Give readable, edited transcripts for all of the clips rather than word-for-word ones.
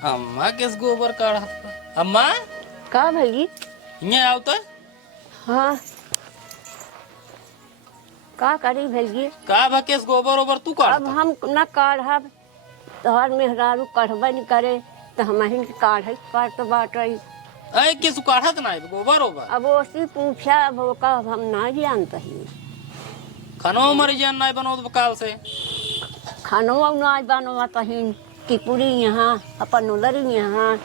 अम्मा किस गोबर काढ़ा अम्मा का भई? यहाँ आओ तो हाँ का करी भई? का भा किस गोबर ओबर तू काढ़ अब हम न काढ़ब तोहर मेहरारू कढ़बे नहीं करे तो हम के काढ़ काट बाटे। अरे किस काढ़त ना है गोबर ओबर अब ओसी पूछा अब ओका हम ना जानते ही। खानो मर जान ना बनो तो काल से खानो ना बनवा तहीन कि पूरी यहाँ अपन उलरी यहाँ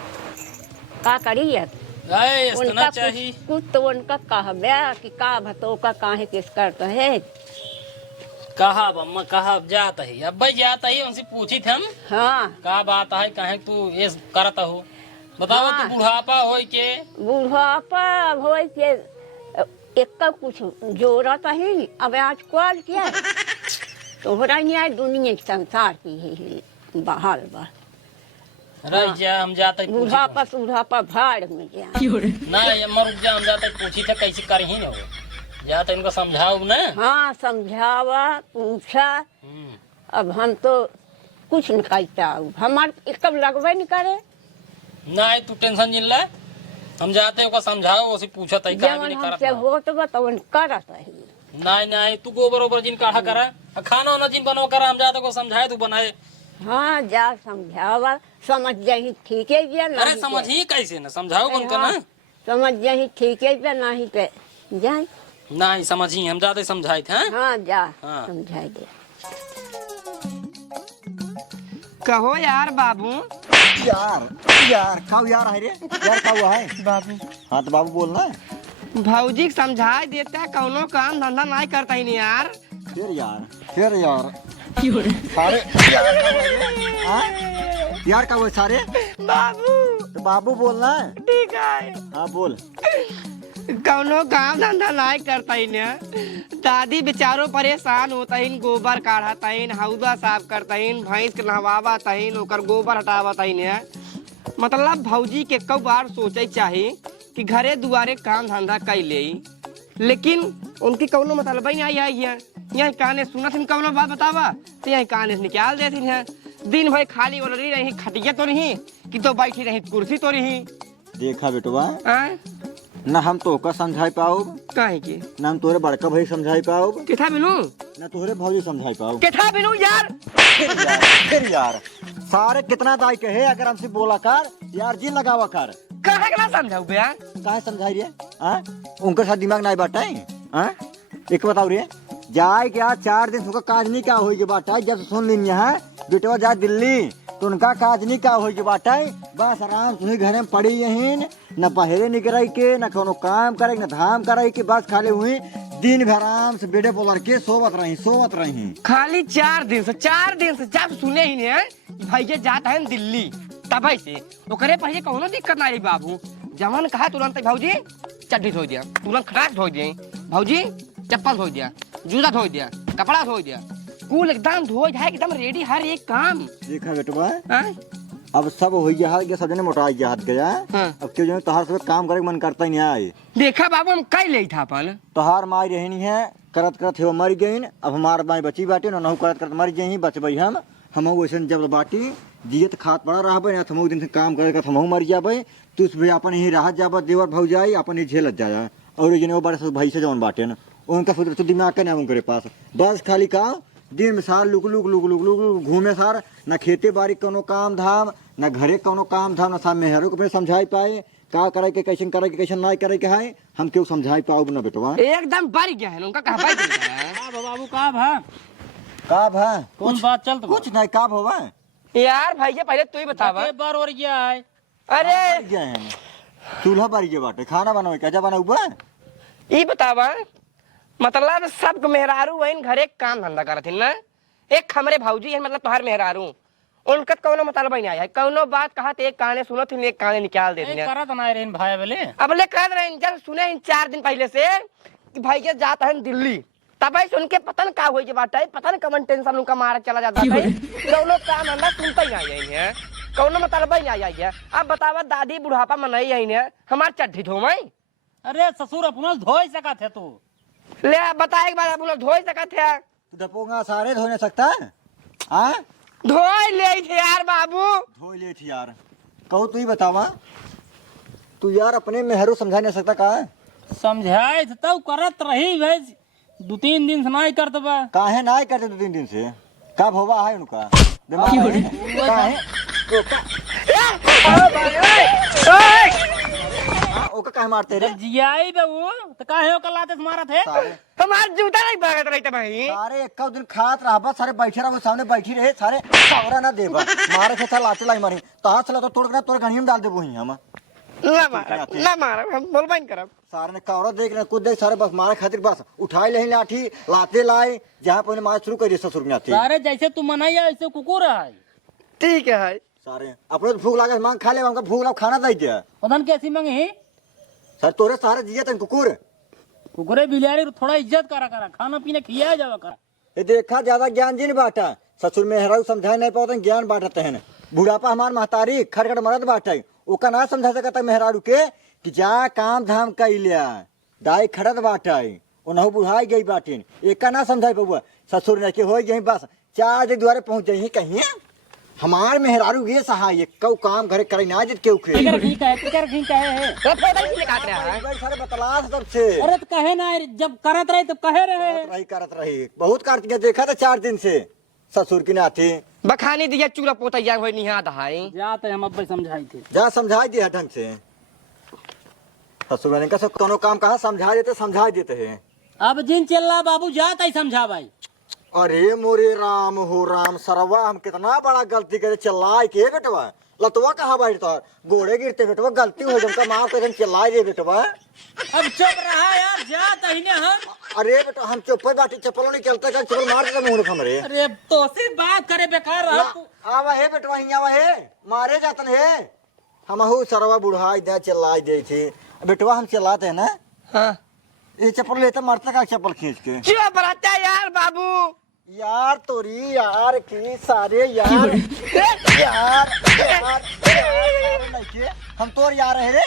का करी है? अरे इतना चाहिए कुछ तो उनका कहबे कि का भतो का काहे किस करता है। कहा अम्मा कहा जाता है अब भाई जाता है उनसे पूछी थे हम हाँ का बात है कहे तू ये करता हो बताओ हाँ। तू बुढ़ापा हो के बुढ़ापा हो के एक कुछ जोड़ता ही अब आज कॉल किया तोहरा नहीं दुनिया के संसार की है बाहर बा रह जा हम जाते बुढ़ापा भाड़ में जा ना ये मर जा हम जाते पूछी थे कैसे कर ही नहीं हो जाते इनको समझाओ ना। हाँ समझावा पूछा अब हम तो कुछ न कहता हमार एक लगवे नहीं करे ना तू टेंशन नहीं ले हम जाते ओका समझाओ उसे पूछा तई का भी नहीं करत हो तो बतावन करत है। नहीं तू गोबर ओबर जिन काढ़ा करा खाना ना जिन बनो करा हम जाते को समझाए तू बनाए। हाँ जा समझावा समझ जाही ठीक है या नहीं। अरे समझ ही कैसे ना समझाओ बन का ना समझ जाही ठीक है या नहीं पे जाए नहीं समझी हम जाते समझाए थे। हाँ जा हाँ। समझाए दे कहो यार बाबू यार यार खाओ यार है रे यार का हुआ है बाबू हाँ तो बाबू बोलना है भौजी समझाई देता है कौनो काम धंधा नहीं करता ही नहीं यार। फिर यार सारे यार का हुआ सारे बाबू तो बाबू बोलना है ठीक है हाँ बोल कौनो काम धंधा नहीं करता ही नहीं दादी बेचारो परेशान होता ही गोबर काढ़ता ही हौदा साफ करता ही भैंस के नहवाता ही ओकर गोबर हटावता ही नहीं मतलब भौजी के कई बार सोचे चाहिए कि घरे दुआरे काम धंधा कर ले लेकिन उनकी कौनो मतलब ही नहीं आई है। यहाँ काने सुना थी कौनो बात बतावा तो यहाँ काने से निकाल देती है दिन भर खाली उलरी रही खटिया तो नहीं कि तो बैठी रही कुर्सी तो रही। देखा बेटवा हाँ? न हम तो का समझाई पाओ काहे की न हम तोरे बड़का भाई समझाई पाओ किथा बिनू न तोरे भौजी समझाई पाओ किथा बिनू यार फिर यार सारे कितना दाई कहे अगर हमसे बोला कर यार जी लगावा कर काहे के ना समझाऊ बे काहे समझाई रे हाँ उनके साथ दिमाग नहीं बाटा है हाँ एक बताओ रे जाए क्या 4 दिन सुखा काज नहीं क्या होई के बाटा जब सुन लीन यहाँ बेटवा जाए दिल्ली तो उनका काज नहीं क्या होई के बाटा बस आराम से घर में पड़ी यहीं न पहरे निकराई के न कोनो काम करे न धाम कराई के बस खाली हुई दिन भर आराम से बेडे पोलर के सोवत रही खाली 4 दिन से जब सुने ही नहीं भैया जाता है दिल्ली तब से ओकरे पहले कोनो दिक्कत नहीं बाबू जवन कहा तुरंत भौजी चड्डी धो दिया तुरंत खटाक धो दिए भौजी चप्पल धो दिया जूता धो दिया कपड़ा धो दिया कुल एकदम धो जाए एकदम रेडी हर एक काम। देखा बेटवा हाँ? अब सब हो गया सब जने मोटा गया हाँ। अब क्यों जो तहार सब काम करे मन करता ही नहीं आए देखा बाबू हम कई ले था अपन तोहार माई रहनी है करत करत हो मर गई अब हमार माई बची बाटे नहु करत करत मर गई बचबई हम वैसे जब बाटी जियत खात पड़ा रहा हम दिन से काम करे हम मर जाबे तू भी अपन ही राहत जाब देवर भौजाई अपन ही झेलत जाया और जने वो बड़े भाई से जौन बाटे न उनका तो दिमाग के ना उनके पास बस खाली काम दिन में सार लुक घूमे सार न खेते बाड़ी कोनो काम धाम न घरे कोनो काम धाम न साम मेहरों को समझाई पाए का करे के कैसे करे के कैसे नहीं करे के है हम क्यों समझाई पाओ ना बेटवा एकदम बढ़ गया है उनका कहा बाबू का भा कौन बात चल कुछ नहीं का होवा यार भैया पहले तू ही बतावा बार और गया है अरे गया है चूल्हा बारी के बाटे खाना बनावे क्या बनाऊ ये बतावा मतलब सब मेहरारू वही घरे काम धंधा करत ना एक हमरे भौजी है मतलब तोहार मेहरारू उनका कौनो मतलब नहीं आया कौनो बात कहा एक काने सुनत ही एक काने निकाल दे करत ना रहन भाई बोले अब ले कर रहे जब सुने 4 दिन पहले से कि भैया जाता है दिल्ली तब सुन के पता न का हो बात है पता न कमन टेंशन उनका मारा चला जाता है कौनो काम धंधा सुनता ही नहीं है कौनो मतलब ही नहीं आई है। अब बतावा दादी बुढ़ापा में नहीं आई है हमार चड्ढी धोमई अरे ससुर अपना धो सका थे तू ले बता एक बार अपना धो सकत है डपोंगा सारे धो नहीं सकता हाँ धो ले थे यार बाबू धो ले थी यार कहू तू ही बतावा, तू यार अपने मेहरू समझा नहीं सकता का है? समझाए तब करत रही भाई, 2-3 दिन से नहीं करत बा। काहे ना करते 2-3 दिन से? कब होवा है उनका दिमाग है? काहे ओका काहे मारते रे? जियाई बे वो तो काहे ओकर लाते से मारत है? सारे हमार जूता नहीं भागत रहता भाई। सारे एक दिन खात रहा, सारे बैठे रहा, वो सामने बैठी रहे, सारे सौरा ना देबा मारे से लाते लाई मारी ता चला तो तोड़ के तोड़ घड़ी में डाल देबो ही हम ना मारब हम बोलबा नहीं करब। सारे ने कौरा देख रहे कुछ देख सारे बस मारे खातिर बस उठाई ले लाठी लाते लाए जहाँ पे मारे शुरू करिए ससुर में आते सारे जैसे तू मनाइया ऐसे कुकुर है। ठीक है सारे अपने तो भूख लागे मांग खा ले, हमका भूख लाग खाना दे दिया उधन कैसी मंगे सर तोरे सारे जिया तन कुकुर कुकुरे बिलारी थोड़ा इज्जत करा करा, खाना पीना खिया जावा करा। ये देखा ज्यादा ज्ञान जी नहीं बांटा, ससुर में हराऊ समझाए नहीं पाते ज्ञान बांटते हैं। बुढ़ापा हमार महतारी खड़खड़ मरद बाटे ओका ना समझा सकता मेहरारू के कि जा काम धाम कई लिया दाई खड़द बाटे ओनहु बुढ़ाई गई बाटे एका ना समझाई बउआ। ससुर ने के हो यही बस 4 दिन द्वारे पहुंच जाई कहीं हमार मेहरारू ये सहाय कऊ काम घरे करे ना जित के उखे टिकर ठीक है काट रहा है। सारे बतला सबसे अरे तो कहे ना जब करत रहे तब कहे रहे। करत रही बहुत काट के देखा था 4 दिन से ससुर की नाती बखानी दिया चूल्हा पोता या होई निहा दहाई जाते हम अब समझाई थे जा समझा दिया ढंग से। ससुर वाले का सब कोनो काम कहा समझा देते हैं। अब जिन चिल्ला बाबू जाता ही समझा भाई। अरे मोरे राम हो राम सरवा हम कितना बड़ा गलती करे चिल्लाए के बेटवा लतवा कहाँ बैठता गोड़े गिरते बेटवा गलती हो जमका माँ को चिल्लाए दे बेटवा। अब चुप रहा यार जाता ही ना हम। अरे बेटा हम चुप बाटी चप्पलों नहीं चलता कल चप्पल मार देता मुंह हमरे। अरे तो से बात करे बेकार रहा तू। आवा है बेटवा ही आवा है मारे जातन है हम सरवा बुढ़ाई दे चिल्लाए दे थे बेटवा हम चिल्लाते है ना। हाँ ये चप्पल लेते मरता का चप्पल खींच के चुप रहता यार बाबू यार तोरी यार की सारे यार यार हम तोर यार है रे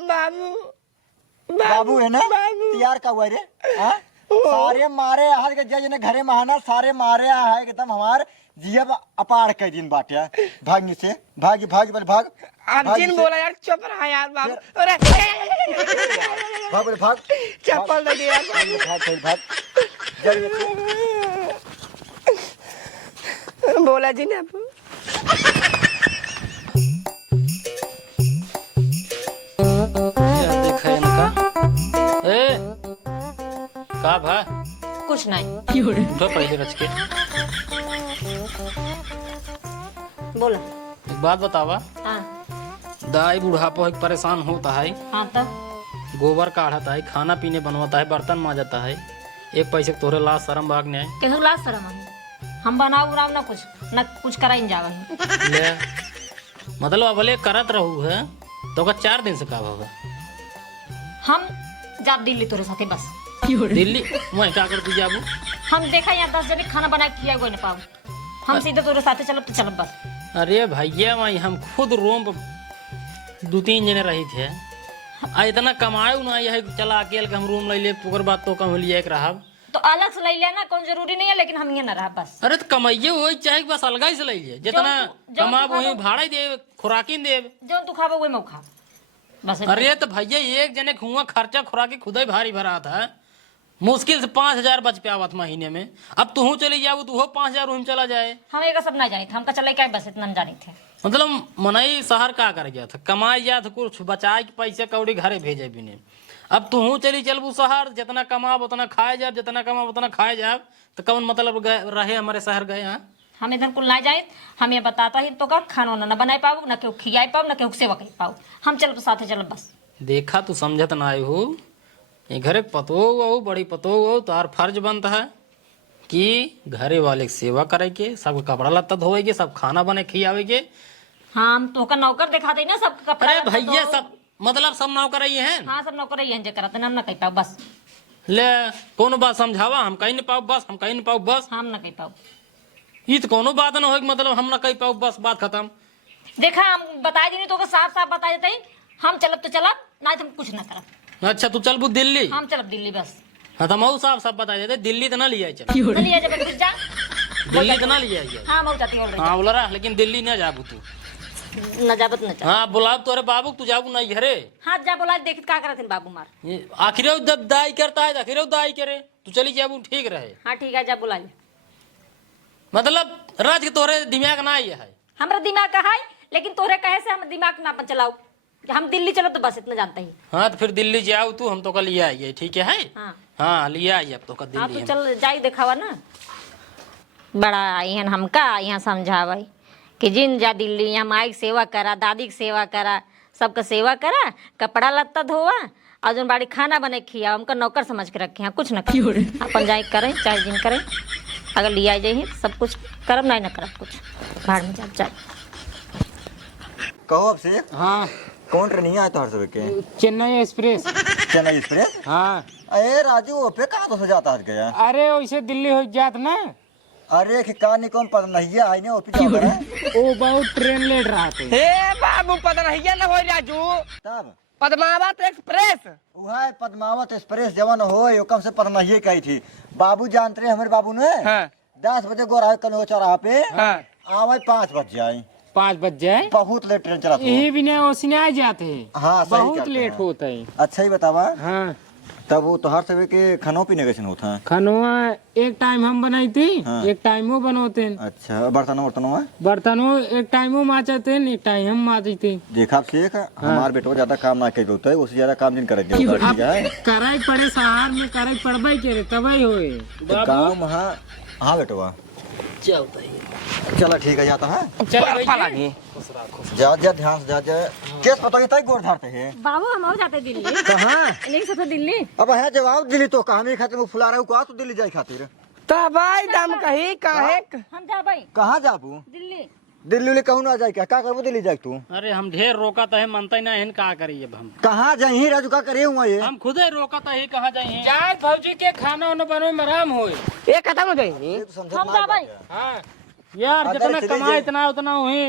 बाबू बाबू है ना यार का हुआ रे सारे मारे आज के जज ने घरे महाना सारे मारे है एकदम हमार जियब अपार के दिन बाटे भागने से भाग भाग भाग भाग अर्जुन बोला यार चुप रहा यार बाबू। अरे भाग भाग चप्पल दे दे यार भाग भाग बोला जी ने देखा इनका ए का भा कुछ नहीं उठो पहले रच के बोलो। एक बात बतावा हाँ दाई बुढ़ापा एक परेशान होता है हाँ तब गोबर काढ़ता है खाना पीने बनवाता है बर्तन मांजता है एक पैसे के तोरे लाश शर्म भाग ने केहू लाज शरम है हम बनाओ उराव ना कुछ कराई जावा ले मतलब भले करत रहू है तो का 4 दिन से का होगा हम जाब दिल्ली तोरे साथे बस दिल्ली वहीं का कर तू जाबू हम देखा यहाँ 10 जने खाना बना के खिया गए ना पाऊ हम सीधे तोरे साथे चलब तो चलब बस। अरे भैया वहीं हम खुद रूम 2-3 जने रही थे आ इतना कमाए ना यह चला अकेले के हम रूम ले ले ओकर बाद तो कम लिया एक रहा तो अलग से ले लिया ना कौन जरूरी नहीं है लेकिन हम यहाँ ना रहा बस। अरे तो कमाइए वही चाहे बस अलग ही से ले लिए जितना जो कमा तू वही भाड़ा दे खुराकी दे जो तू खाबो वही मौखा बस। अरे तो भैया एक जने हुआ खर्चा खुराकी खुद ही भारी भरा था मुश्किल से 5,000 बच पे आवत महीने में। अब तू चली जाओ तू 5,000 रूम चला जाए हम एक सब ना जानी थे हमका चले क्या बस इतना जानी थे मतलब मनाई शहर का कर गया था कमाई गया था कुछ बचाए के पैसे कौड़ी घरे भेजे बिने। अब तू चली चलबू शहर जितना कमाब उतना खाए जाब जितना कमाब उतना खाए जाब तो कौन मतलब रहे हमारे शहर गए। हाँ हम इधर कुल ना जाए हम ये बताता ही तो का खाना ना बनाए पाऊ ना केहू खियाए पाऊ ना केहू सेवा कर पाऊ हम चलब साथे चलब बस। देखा तू समझत ना आए हो ये घरे पतो हो बड़ी पतो हो तार फर्ज बनता है कि घरे वाले की सेवा करे के सब कपड़ा लत्ता धोए के सब खाना बने खियावे के। हाँ हम तो का नौकर दिखाते ही ना सब कपड़ा अरे लत्ता भैया धो। सब मतलब सब नौकर ही हैं। हाँ सब नौकर ही हैं जे करते हम ना कह पाऊ बस। ले कोनो बात समझावा हम कहीं नहीं पाऊ बस हम कहीं नहीं पाऊ बस हम ना कह पाऊ ये तो कोनो बात ना हो मतलब हम ना कहीं पाऊ बस बात खत्म। देखा हम बता दी तो साफ साफ बता देते ही हम चलब तो चलब ना तो हम कुछ ना करब। अच्छा तू चल बू दिल्ली हम चलब दिल्ली बस। हाँ तो मऊ साहब सब बता देते दिल्ली तो ना लिया चल चलिए जब कुछ जा दिल्ली तो ना लिया हाँ मऊ जाती हो हाँ बोला रहा लेकिन दिल्ली ना जाबू तू न जाबत न जा। हाँ बुलाब तोरे बाबू तू जाबू नहीं घरे। हाँ जा बोला देखित का करत बाबू मार। आखिर जब दाई करता है आखिर दाई करे तू चली जाबू ठीक रहे। हाँ ठीक है जा बुला ले। मतलब राज के तोरे दिमाग ना आई है। हमरा दिमाग का है लेकिन तोरे कहे से हम दिमाग ना अपन चलाऊ। हम दिल्ली चलो तो बस इतना जानते ही। हाँ तो फिर दिल्ली जाओ तू हम तो कल लिया आइए ठीक है। हाँ हाँ लिया आइए अब तो कल हाँ दिल्ली तो चल जाई दिखावा ना। बड़ा यहाँ हमका यहाँ समझावाई कि जिन जा दिल्ली यहाँ माई की सेवा करा दादी की सेवा करा सबका सेवा करा कपड़ा लत्ता धोवा और जो बाड़ी खाना बने खिया हमका नौकर समझ के रखे हैं कुछ न कर अपन जाए करें चाहे जिन करें अगर लिया जाइए सब कुछ करब नहीं न करब कुछ भाड़ में जा जाए। कहो अब से हाँ कौन ट्रेन नहीं आया तो हर सुबह के चेन्नई एक्सप्रेस। चेन्नई एक्सप्रेस। हाँ अरे राजू वो पे कहाँ तो सो जाता है गया। अरे वैसे दिल्ली हो जात ना। अरे कि कहानी कौन पता नहीं आई ने ओपी चल रहा है। वो बहुत ट्रेन लेट रहा थे। हे बाबू पता नहीं ना हो राजू तब पद्मावत एक्सप्रेस। वह पद्मावत एक्सप्रेस जवन हो यो कम से पता नहीं कही थी। बाबू जानते रहे हमारे बाबू ने। हाँ 10 बजे गोरा कनो चौराहा पे हाँ आवे 5 बज जाए। 5 बज जाए बहुत लेट ट्रेन चला यही बिना ओसिने आ जाते हैं। हाँ सही बहुत कहते लेट हैं। होता है। अच्छा ही बतावा हाँ तब वो तो हर सुबह के खानों पीने कैसे होता है। खानवा एक टाइम हम बनाई थी हाँ। एक टाइम वो बनाते हैं। अच्छा बर्तनों बर्तनों एक टाइम वो माचते हैं एक टाइम हम माचते। देखा आप सेख हमार बेटो ज्यादा काम ना करे होता है उससे ज्यादा काम जिन करे ठीक है। कराई पड़े शहर में कराई पड़बे के तबे होए। तो काम हाँ बेटवा चलता है। चला ठीक है जाता है। चल भैया जा जा ध्यान से जा जा केस पता ही तय गोर धारते हैं। बाबू हम और जाते दिल्ली कहाँ नहीं से दिल्ली। अब है जवाब दिल्ली तो कहानी खातिर में फुला रहा हूँ तो दिल्ली जाए खातिर तबाई दम कही काहे हम जा भाई कहाँ जाबू दिल्ली। दिल्ली कहूँ ना जाए क्या करबो दिल्ली जाए तू अरे हम ढेर रोका तो है मनता ही ना है का करिए अब हम। कहाँ जाए राजू का करे हुआ ये हम खुद ही रोका तो है कहाँ जाए। जाए भौजी के खाना वाना बनवे में आराम होए। ये खत्म हो जाएगी। ये तो समझत हम ना जा भाई। जाता। हाँ यार अगर जितना चली कमाए जाए- इतना उतना हुए।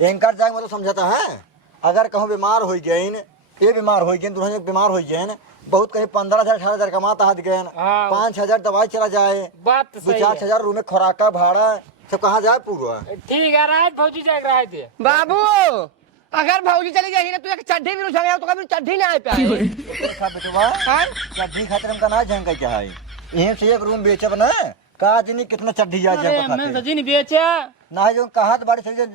एंकर जाए मतलब समझता है अगर कहूँ बीमार हो गए ये बीमार हो गए दूसरे बीमार हो गए बहुत कहीं 15,000 18,000 कमाता हाथ गए हाँ। 5,000 दवाई चला जाए बात तो सही है। 2-4,000 रूम में खुराका भाड़ा सब कहाँ जाए पूरा। ठीक है राज भौजी जाए रहा थे। बाबू अगर भौजी चली जाएगी ना तू एक चड्ढी भी उठा तो कभी चड्ढी ना आ पाए। देखा बेटवा चड्ढी खातिर हमका ना झंका क्या है यहीं से एक रूम बेचब ना का जनी कितना चड्ढी जा अरे झंका मैं खातिर सचिन बेचा ना जो कहा तो बाड़ी से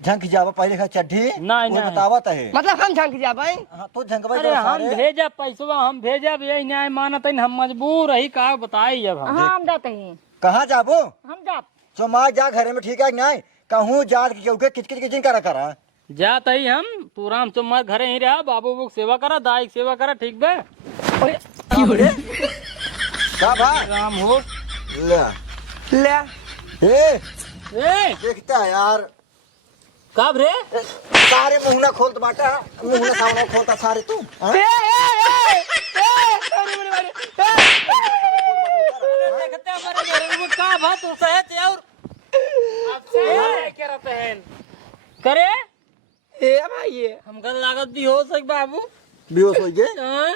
झंक जावा पहले खा चड्ढी नहीं, कोई नहीं। बतावत है। मतलब हम झंक जा भाई। हाँ तो झंकवा अरे हम भेजा पैसा हम भेजा ये न्याय मानत है हम मजबूर रही का बताई अब हम। हाँ हम जाते हैं कहाँ जाबो हम जा। तो माँ जा घरे में ठीक है नहीं कहूँ जात के किचकिच किचन करा करा जात ही हम तू राम तो मर घरे ही रहा बाबू बुक सेवा करा दाई की सेवा करा ठीक बे। का भा राम हो ले ले ए देखता है यार कब रे सारे मुंह खोल तो बाटा मुंह सामने खोलता सारे तू हाँ? देखते हमारे घर में का बात हो सहज और क्या रहते हैं करे ए भाई ये हम कल लागत भी हो सक बाबू। बेहोश हो गए हाँ?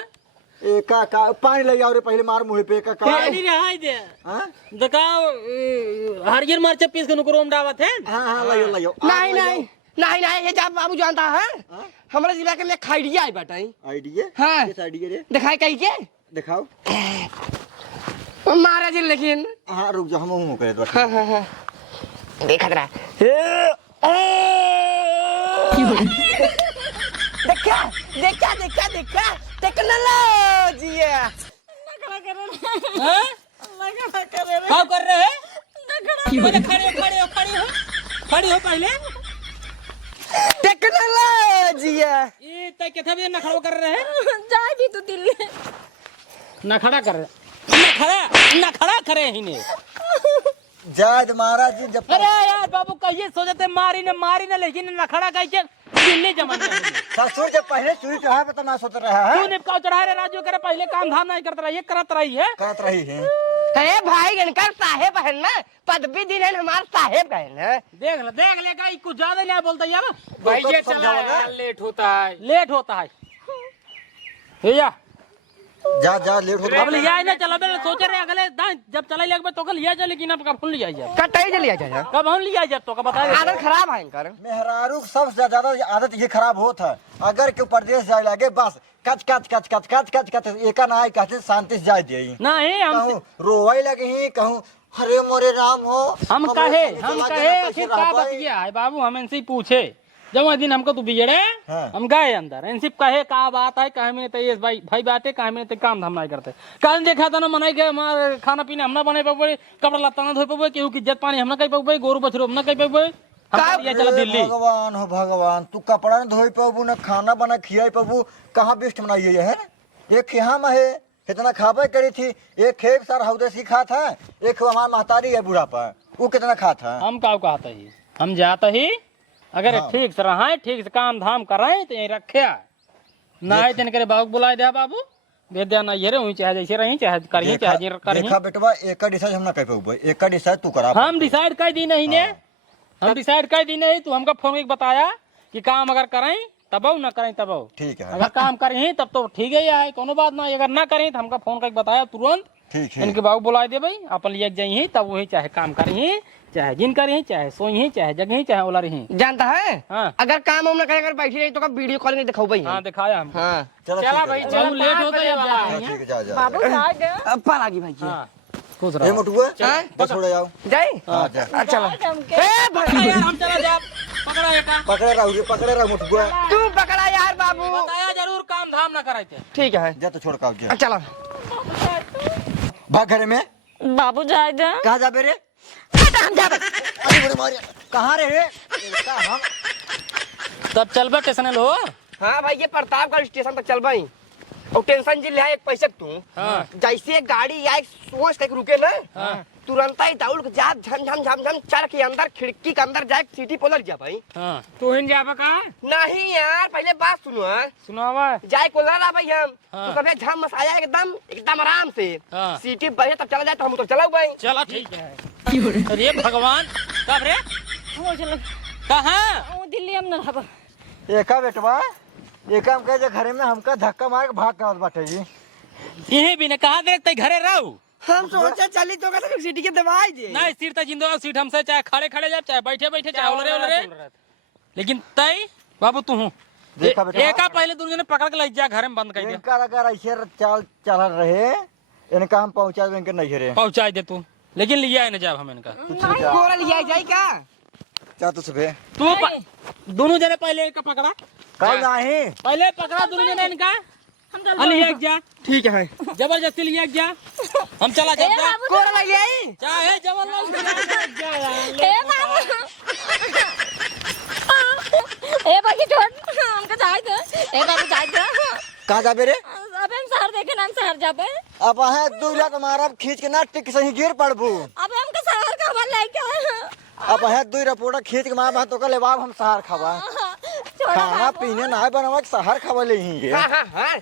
ए का पानी ले आओ रे पहले मार मुंह पे का पानी रहाई दे हाँ दिखाओ हरियर मरचा पीस के नुकरोम डावत है। हाँ लाइयो नहीं नहीं नहीं नहीं ये जा बाबू जानता है हमारे जिला के लिए खाइडिया है बेटा। आइडिया हाँ। किस आइडिया रे दिखाई कहीं के दिखाओ मारा जी लेकिन। हाँ रुक जा हम मुंह करे तो हाँ हाँ हाँ देखा रहा देखा देखा देखा देखा टेक्नोलॉजी है। क्या कर रहे हैं पहले खड़े हो पहले टेक्नोलॉजी है। ये तय के थे नखड़ा कर रहे हैं जाए भी तो दिल्ली। नखड़ा कर रहे नखड़ा करे ही ने। जायद महाराज जी जब अरे यार बाबू कहिए सोचते मारी न लेकिन नखड़ा कह के दिल्ली जमाने में। ससुर जब पहले चूड़ी चढ़ा पे तो ना सोच रहा है क्यों निपकाव चढ़ा रहे राजू करे पहले काम धाम नहीं करता रही करत रही है। करत रही है है भाई इनका साहेब है ना पदवी दिन है हमारे साहेब है ना। देख लेगा कुछ ज्यादा नहीं बोलता यार भाई तो ये समझाओ चला ना। लेट होता है भैया जा जा लेट हो अब लिया ना चलो बे सोचे रहे अगले जब चले लगे तो कल लिया चले कि ना कब लिया जाए कटाई जल्दी आ जाए कब हम लिया जाए तो कब बता दे आदत खराब है इनकर। मेहरारू सबसे ज्यादा आदत ये खराब होता है। अगर क्यों परदेश जाए लगे बस कच कच कच कच कच कच कच एका ना कहते शांति से जाए दे नहीं हम कहूँ रोवाई लगे ही कहूँ हरे मोरे राम हो हम कहे आखिर का बतिया है बाबू हम इनसे पूछे जब वो दिन हमको तू बिगड़े हाँ। हम गए अंदर इनसे कहे का बात है कहे में ये भाई भाई बातें कहे में काम धाम नहीं करते कल देखा था ना मनाई के हमारे खाना पीना हम ना बने पाए कपड़ा लत्ता ना धोए पाए केहू की इज्जत पानी हम ना कह पाए गोरू बछरू हम ना कह पाए चला दिल्ली भगवान हो भगवान तू कपड़ा न धोई पाबू न खाना बना खियाई पाबू कहाँ बिस्ट बनाइए है एक यहाँ में है इतना खाबे करी थी एक खेप सर हौदेसी खात है एक हमार महतारी है बुढ़ापा वो कितना खात है। हम का कहता ही हम जाता ही अगर हाँ। ठीक से रहा ठीक से काम धाम कराए तो यही रखे ना है तेन करे बाबू बुलाए दे बाबू वेद्या ना ये रही चाहे जैसे रही चाहे करी चाहे जे करी देखा बेटवा एक डिसाइड हम ना कह पाबू एक डिसाइड तू करा हम डिसाइड कर दी नहीं ने हम डिसाइड कर दी नहीं तू हमका फोन करके बताया कि काम अगर करें तब न करें तब ठीक है अगर काम करें तब तो ठीक है यार कोनो बात ना अगर ना करें तो हमका फोन करके बताया तुरंत ठीक है इनके बाबू बुला दे भाई अपन लिए जाइए तब वही चाहे काम करें चाहे जिन करें चाहे सोई चाहे जगह चाहे ओला रही जानता है हाँ। अगर काम हम ना करे अगर बैठी रही तो कब वीडियो कॉल में दिखाओ भाई। हाँ दिखाया हमको हाँ चलो चला ठीक भाई है। चलो लेट हो गया अब जाते हैं ठीक है जा जा बाबू साहब अब पार आ गई भाई जी। हाँ खुश ए रहो मोटुआ हाँ? बस छोड़ जाओ जाए हाँ जा चलो हमके ए भाई पकड़ा यार हम चला जा पकड़ा एका पकड़े रहो मोटुआ तू पकड़ा यार बाबू। बताया जरूर काम धाम ना कराए थे ठीक है जा तो छोड़ का जा चलो भाग घर में बाबू जाए जा कहाँ जा बेरे अरे बड़े मारिया कहाँ रे हम तब चल स्टेशन लो हाँ भाई ये प्रतापगढ़ स्टेशन तक चल भाई और टेंशन जी ले एक पैसे तू हाँ। जैसे गाड़ी आए सोच तक रुके ना हाँ। तुरंत ही दौड़ के जा झम झम झम झम चढ़ के अंदर खिड़की के अंदर जाए सीटी पलट जा भाई। हाँ तू हिन जाबा का नहीं यार पहले बात सुनो हाँ। सुनावा जाए को ला भाई हम हाँ। तो कभी झम मसाया एकदम एकदम आराम से हाँ। सीटी बजे तब चला जाए तो हम तो चलो भाई। चला ठीक है अरे भगवान कब रे वो चलो कहाँ वो दिल्ली हम ना रहबा एका बेटवा एक काम कहे घर में हमका धक्का मार के भाग कर बाटे जी यही भी ने कहा देखते घरे रहो हम सोचा चली तो कहते सीटी के दवाई दे नहीं सीट तो जिंदो सीट हमसे चाहे खड़े खड़े जाए चाहे बैठे बैठे चाहे उलरे उलरे लेकिन तई बाबू तू हूँ देखा बेटा। एका पहले दोनों ने पकड़ के ले जा घर में बंद कर दिया इनका अगर ऐसे चाल चल रहे इनका हम पहुंचा देंगे नहीं रे पहुंचा दे तू लेकिन लिया है ना जब हम इनका कोरा लिया जाए क्या क्या तू सुबह तू दोनों जने पहले इनका पकड़ा कल नहीं पहले पकड़ा दोनों जने इनका लिया जा ठीक है जबरदस्ती लिया जा हम चला जा कोरा लिया आई चाहे जबरदस्ती ए बाबू ए बाकी छोड़ हमका जाए दे ए बाबू जाए दे कहाँ जाबे रे अबे हम शहर देखे ना हम शहर जाबे अब है दूल्हा तुम्हारा खींच के ना टिक सही गिर पड़बू अब हमका शहर का खबर लेके अब है दू रिपोर्टर खींच के मार तो कल बाब हम शहर खवा छोड़ा खाना पीने ना बनवा के शहर खवा ले ही हाँ हाँ हाँ